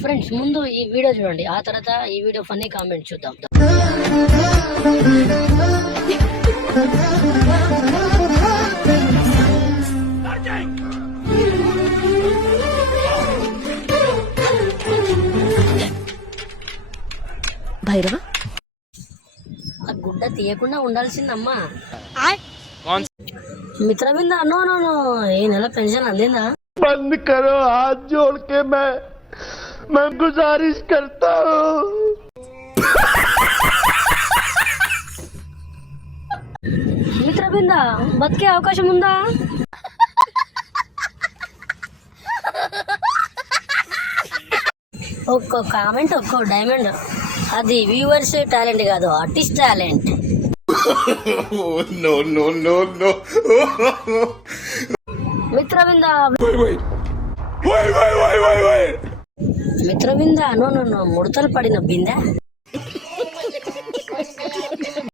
Friends ముందు ఈ video చూడండి, ఆ తర్వాత ఈ వీడియో ఫన్నీ కామెంట్ చూద్దాం. భైరవ ఆ గుడ్డ తీయకుండా ఉండాల్సిందమ్మా. మిత్రవింద నో నో నో, ఈ నెల పెన్షన్ అందిందా? बंद करो, हाथ जोड़ के मैं गुजारिश करता हूँ. మిత్రవింద బతికే అవకాశం ఉందా? ఒక్కో కామెంట్ ఒక్కో డైమండ్. అది వ్యూవర్స్ టాలెంట్ కాదు, artist talent. No, no, no, no. Mitravinda Wait. Mitravinda no no no, ముడతలు పడిన బిందె.